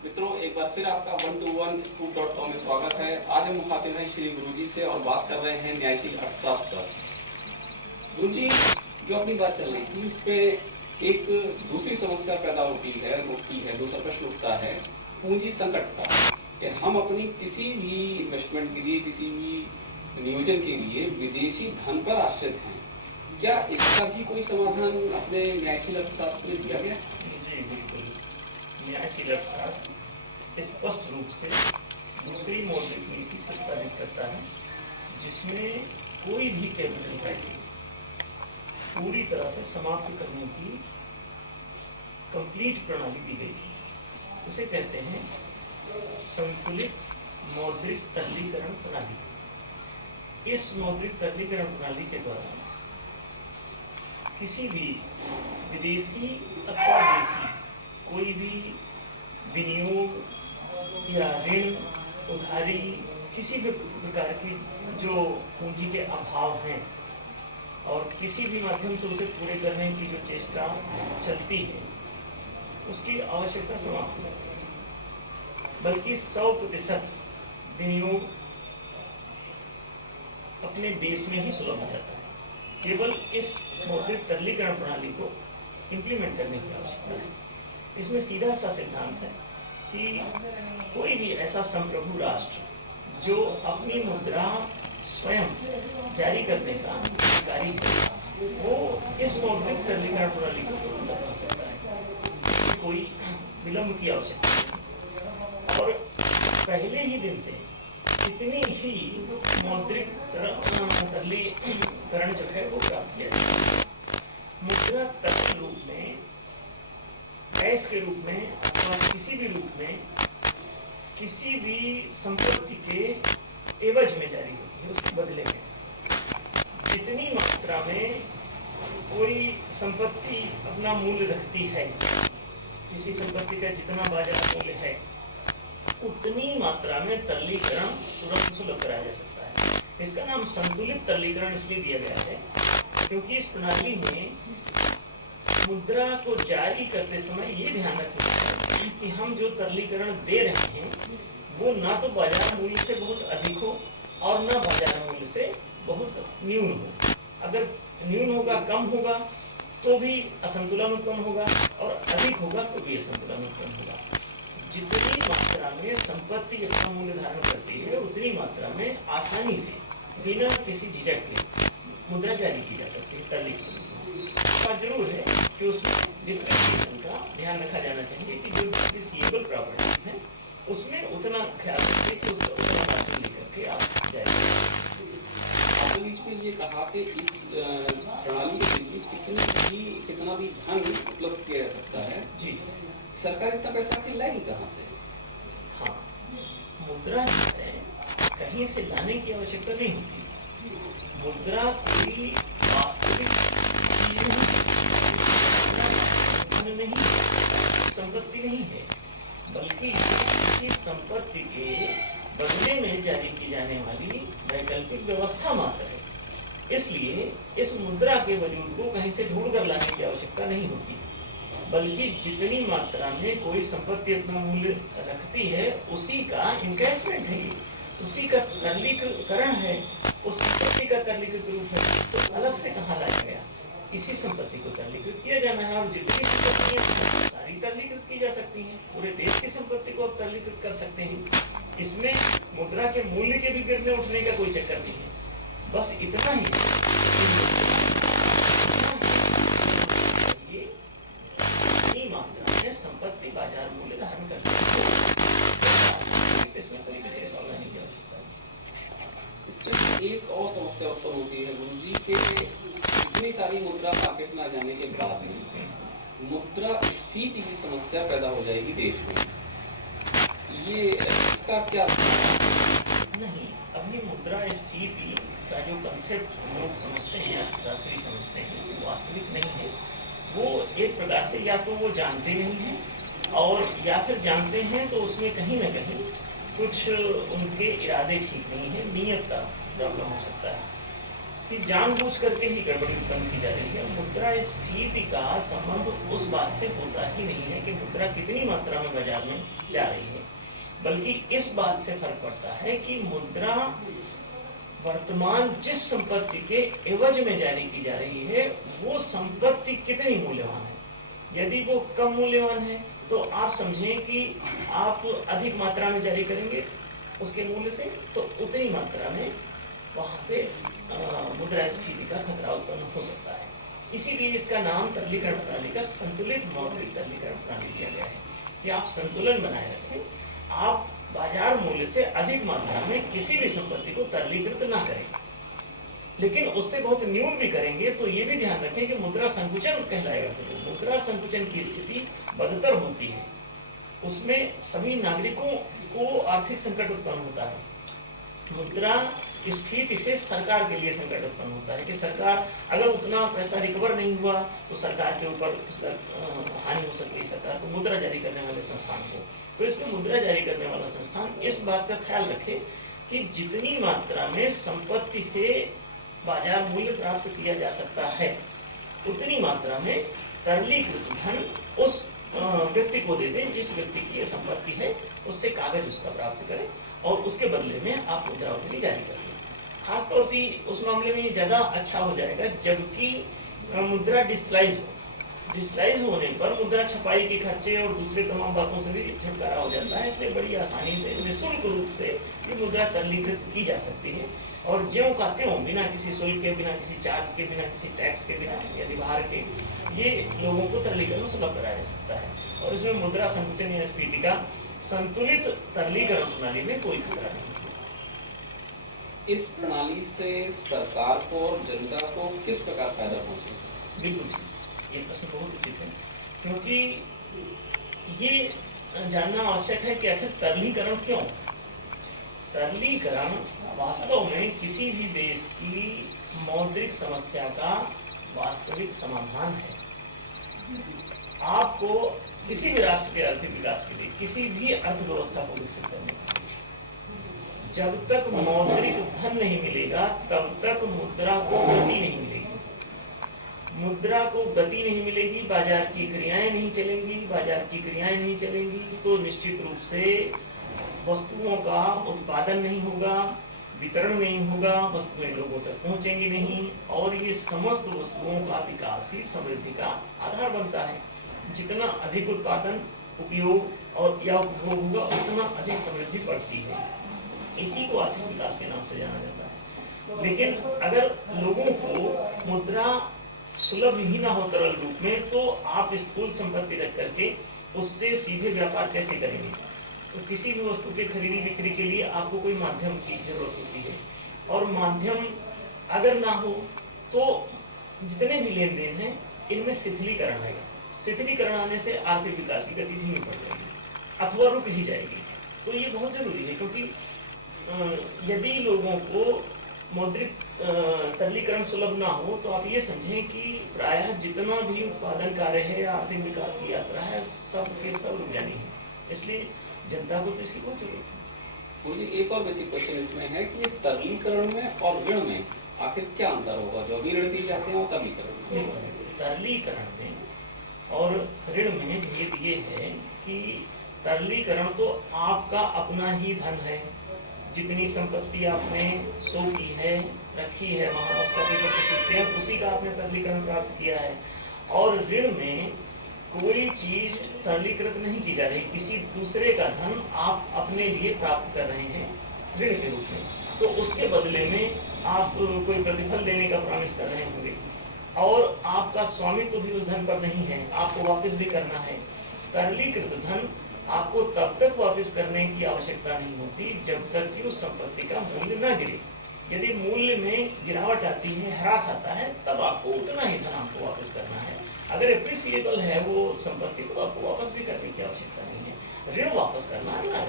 मित्रों, एक बार फिर आपका 121scoop.com में स्वागत है। आज हम मुखातिब हैं श्री गुरुजी से और बात कर रहे हैं न्यायशील अर्थशास्त्र पर। गुरुजी, जो अपनी बात चल रही थी, इस पे एक दूसरी समस्या पैदा उठती है, दूसरा प्रश्न उठता है पूंजी संकट का, कि हम अपनी किसी भी इन्वेस्टमेंट के लिए, किसी भी नियोजन के लिए विदेशी धन पर आश्रित हैं। क्या इसका भी कोई समाधान अपने न्यायशील अर्थशास्त्र में दिया गया? जी बिल्कुल। न्यायशील अर्थशास्त्र स्पष्ट रूप से दूसरी मौद्रिक नीति प्रस्तावित करता है, जिसमें कोई भी कैपिटल क्राइसिस पूरी तरह से समाप्त करने की कंप्लीट प्रणाली दी गई है। उसे कहते हैं संतुलित मौद्रिक तरलीकरण प्रणाली। इस मौद्रिक तरलीकरण प्रणाली के द्वारा किसी भी विदेशी अथवा देशी कोई भी विनियोग या ऋण, उधारी, किसी भी प्रकार की जो पूंजी के अभाव हैं और किसी भी माध्यम से उसे पूरे करने की जो चेष्टा चलती है, उसकी आवश्यकता समाप्त हो जाती है। बल्कि 100% विनियोग अपने देश में ही सुलभ हो जाता है। केवल इस मौद्रिक तरलीकरण प्रणाली को इम्प्लीमेंट करने की आवश्यकता है। इसमें सीधा सा सिद्धांत है कि कोई भी ऐसा संप्रभु राष्ट्र जो अपनी मुद्रा स्वयं जारी करने का अधिकारी है, वो इस मौद्रिक तरलीकरण प्रणाली को तुरंत अपना सकता है। कोई विलंब की आवश्यकता नहीं। और पहले ही दिन से इतनी ही मौद्रिक तरलीकरण जो है वो प्राप्त किया जाता है। मुद्रा तरल रूप में, गैस के रूप में अथवा किसी भी रूप में किसी भी संपत्ति के एवज में जारी होती है, उसके बदले में। जितनी मात्रा में कोई संपत्ति अपना मूल्य रखती है, किसी संपत्ति का जितना बाजार मूल्य है, उतनी मात्रा में तरलीकरण तुरंत सुलभ कराया जा सकता है। इसका नाम संतुलित तरलीकरण इसलिए दिया गया है क्योंकि इस प्रणाली में मुद्रा को जारी करते समय ये ध्यान रखना है कि हम जो तरलीकरण दे रहे हैं वो ना तो बाजार मूल्य से बहुत अधिक हो और ना बाजार मूल्य से बहुत न्यून हो। अगर न्यून होगा, कम होगा तो भी असंतुलन उत्पन्न होगा, और अधिक होगा तो भी असंतुलन उत्पन्न होगा। जितनी मात्रा में संपत्ति अपना मूल्य धारण करती है, उतनी मात्रा में आसानी से बिना किसी झिझक के मुद्रा जारी की जा सकती है। तरलीकरण जरूर है कि उसमें डिप्रिसिएशन का ध्यान रखा जाना चाहिए कि जो डिप्रिसिएबल प्रॉपर्टीज है उसमें उतना ख्याल रखिए कि उसका उतना हासिल लेकर के आप जाएंगे। आपने बीच में ये कहा कि इस प्रणाली के बीच कितना भी धन उपलब्ध किया जा सकता है। जी, सरकार इतना पैसा की लाएगी कहाँ से? हाँ, मुद्रा है कहीं से लाने की आवश्यकता नहीं होती। मुद्रा कोई वास्तविक नहीं, संपत्ति नहीं है, बल्कि किसी संपत्ति के बदले में जारी की जाने वाली वैकल्पिक व्यवस्था मात्र है। इसलिए इस मुद्रा के वजूद को कहीं से ढूंढ कर लाने की आवश्यकता नहीं होती, बल्कि जितनी मात्रा में कोई संपत्ति अपना मूल्य रखती है उसी का इनकैशमेंट है, उसी का तरलीकरण है। उस संपत्ति का तरलीकृत रूप है तो अलग से कहाँ लाया गया? इसी संपत्ति को तरलीकृत किया जाना है। और जितनी संपत्तियां सारी तरलीकृत की जा सकती हैं, पूरे देश की संपत्ति को आप तरलीकृत कर सकते हैं। इसमें मुद्रा के मूल्य के भी गिरने उठने का कोई चक्कर नहीं है। बस इतना ही मात्रा में संपत्ति बाजार मूल्य धारण करती है, इसमें कोई विशेष सावधानी की आवश्यकता है। एक और समस्या उत्पन्न होती है गुरुजी के, इतनी सारी मुद्रा मार्केट में आ जाने के बाद में मुद्रा स्फीति की समस्या पैदा हो जाएगी देश में। ये इसका क्या नहीं, अभी मुद्रा स्फीति का जो कंसेप्ट लोग समझते हैं, अर्थशास्त्री समझते हैं, वो वास्तविक नहीं है। वो एक प्रकार से या तो वो जानते नहीं हैं, और या फिर जानते हैं तो उसमें कहीं ना कहीं कुछ उनके इरादे ठीक नहीं है, नीयत का प्रॉब्लम हो सकता है। कि जानबूझ करके ही गड़बड़ी उत्पन्न की जा रही है। मुद्रास्फीति का संबंध उस बात से होता ही नहीं है कि मुद्रा कितनी मात्रा में बाजार में जा रही है, बल्कि इस बात से फर्क पड़ता है कि मुद्रा वर्तमान जिस संपत्ति के एवज में जारी की जा रही है वो संपत्ति कितनी मूल्यवान है। यदि वो कम मूल्यवान है तो आप समझें कि आप अधिक मात्रा में जारी करेंगे उसके मूल्य से, तो उतनी मात्रा में वहां पे मुद्रास्फीति का खतरा उत्पन्न हो सकता है। इसीलिए इसका नाम तरलीकरण प्रणाली का संतुलित मौद्रिक तरलीकरण प्रणाली दिया गया है कि आप संतुलन बनाए रखें, आप बाजार मूल्य से अधिक मात्रा में किसी भी संपत्ति को तरलीकृत ना करें, लेकिन उससे बहुत न्यून भी करेंगे तो ये भी ध्यान रखें कि मुद्रा संकुचन कहलाएगा। तो मुद्रा संकुचन की स्थिति बदतर होती है, उसमें सभी नागरिकों को आर्थिक संकट उत्पन्न होता है। मुद्रा स्फीति से सरकार के लिए संकट उत्पन्न होता है कि सरकार अगर उतना पैसा रिकवर नहीं हुआ तो सरकार के ऊपर हानि हो सकती है सरकार को, मुद्रा जारी करने वाले संस्थान को। तो इसमें मुद्रा जारी करने वाला संस्थान इस बात का ख्याल रखे कि जितनी मात्रा में संपत्ति से बाजार मूल्य प्राप्त किया जा सकता है उतनी मात्रा में तरलीकृत धन उस व्यक्ति को दे दें जिस व्यक्ति की यह संपत्ति है, उससे कागज उसका प्राप्त करें और उसके बदले में आप मुद्रावली जारी करें। खासतौर से उस मामले में ज्यादा अच्छा हो जाएगा जबकि मुद्रा डिजिटलाइज होने पर मुद्रा छपाई के खर्चे और दूसरे तमाम बातों से भी छुटकारा हो जाता है। इसलिए बड़ी आसानी से निःशुल्क रूप से ये मुद्रा तरलीकृत की जा सकती है और ज्यों का त्यों बिना किसी शुल्क के, बिना किसी चार्ज के, बिना किसी टैक्स के, बिना किसी अधिभार के ये लोगों को तरलीकरण सुलभ कराया जा सकता है। और इसमें मुद्रा संकुचन या स्फीति का संतुलित तरलीकरण प्रणाली में कोई खतरा नहीं। इस प्रणाली से सरकार को और जनता को किस प्रकार फायदा पहुंचेगा? बिल्कुल, ये प्रश्न बहुत उचित है क्योंकि ये जानना आवश्यक है कि आखिर तरलीकरण क्यों। तरलीकरण वास्तव में किसी भी देश की मौद्रिक समस्या का वास्तविक समाधान है। आपको किसी भी राष्ट्र के आर्थिक विकास के लिए, किसी भी अर्थव्यवस्था को विकसित करने के लिए जब तक मौद्रिक धन नहीं मिलेगा तब तक मुद्रा को गति नहीं मिलेगी। मुद्रा को गति नहीं मिलेगी, बाजार की क्रियाएं नहीं चलेंगी। बाजार की क्रियाएं नहीं चलेंगी तो निश्चित रूप से वस्तुओं का उत्पादन नहीं होगा, वितरण नहीं होगा, वस्तुएं लोगों तक पहुंचेंगी नहीं और ये समस्त वस्तुओं का विकास ही समृद्धि का आधार बनता है। जितना अधिक उत्पादन, उपयोग और या उपभोग होगा उतना अधिक समृद्धि बढ़ती है। इसी को आर्थिक विकास के नाम से जाना जाता है। लेकिन अगर लोगों को मुद्रा सुलभ ही ना हो तरल रूप में तो आप स्थूल संपत्ति रख करके उससे सीधे व्यापार कैसे करेंगे? तो किसी भी वस्तु के खरीदी बिक्री के लिए आपको कोई माध्यम की जरूरत होती है और माध्यम अगर ना हो तो जितने भी लेन देन है इनमें शिथिलीकरण आएगा। शिथिलीकरण आने से आर्थिक विकास की गति धीमी पड़ जाएगी अथवा रुक ही जाएगी। तो ये बहुत जरूरी है क्योंकि यदि लोगों को मौद्रिक तरलीकरण सुलभ ना हो तो आप ये समझें कि प्रायः जितना भी उत्पादन कार्य है, आर्थिक विकास की यात्रा है, सब के सब रुक जानी है। इसलिए जनता को तो इसकी बहुत जरूरत है। मुझे एक और बेसिक क्वेश्चन इसमें है कि तरलीकरण में और ऋण में आखिर क्या अंतर होगा? जो भी ऋण दिए जाते हैं और तरलीकरण में, तरलीकरण में और ऋण में भेद ये है कि तरलीकरण तो आपका अपना ही धन है। जितनी संपत्ति आपने सो की है, रखी है, वहां उसका उसी का आपने तरलीकरण प्राप्त किया है। और ऋण में कोई चीज तरलीकृत नहीं की जा रही, किसी दूसरे का धन आप अपने लिए प्राप्त कर रहे हैं ऋण के रूप में, तो उसके बदले में आप कोई प्रतिफल देने का प्रॉमिस कर रहे होंगे और आपका स्वामित्व भी उस धन पर नहीं है, आपको वापस भी करना है। तरलीकृत धन आपको तब तक वापस करने की आवश्यकता नहीं होती जब तक कि उस संपत्ति का मूल्य न गिरे। यदि मूल्य में गिरावट आती है, ह्रास आता है, तब आपको उतना ही धन आपको वापस करना है। अगर एप्रिसिएबल है वो संपत्ति तो आपको वापस भी करने की आवश्यकता नहीं है। ऋण वापस करना है,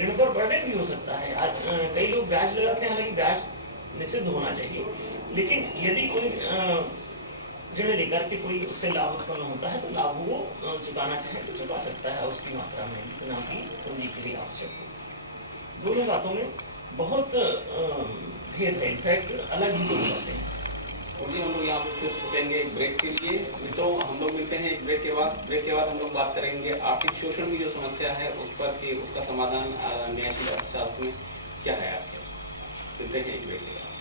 ऋण पर बर्डन भी हो सकता है। आज कई लोग ब्याज लगाते हैं, हालांकि ब्याज निषिद्ध होना चाहिए, लेकिन यदि कोई ऋण लेकर के कोई उससे लाभ उत्पन्न होता है तो लाभ वो चुकाना चाहे तो चुका सकता है उसकी मात्रा में, जितना भी पूंजी के लिए आवश्यक हो। दोनों बातों में बहुत भेद है, इनफैक्ट अलग ही लोग करते हैं। और जी हम लोग यहाँ पे फिर रुकेंगे एक ब्रेक के लिए। मित्रों हम लोग मिलते हैं एक ब्रेक के बाद। ब्रेक के बाद हम लोग बात करेंगे आर्थिक शोषण की जो समस्या है उस पर कि उसका समाधान न्यायशील अर्थशास्त्र में क्या है आपके। मिलते हैं एक ब्रेक के बाद।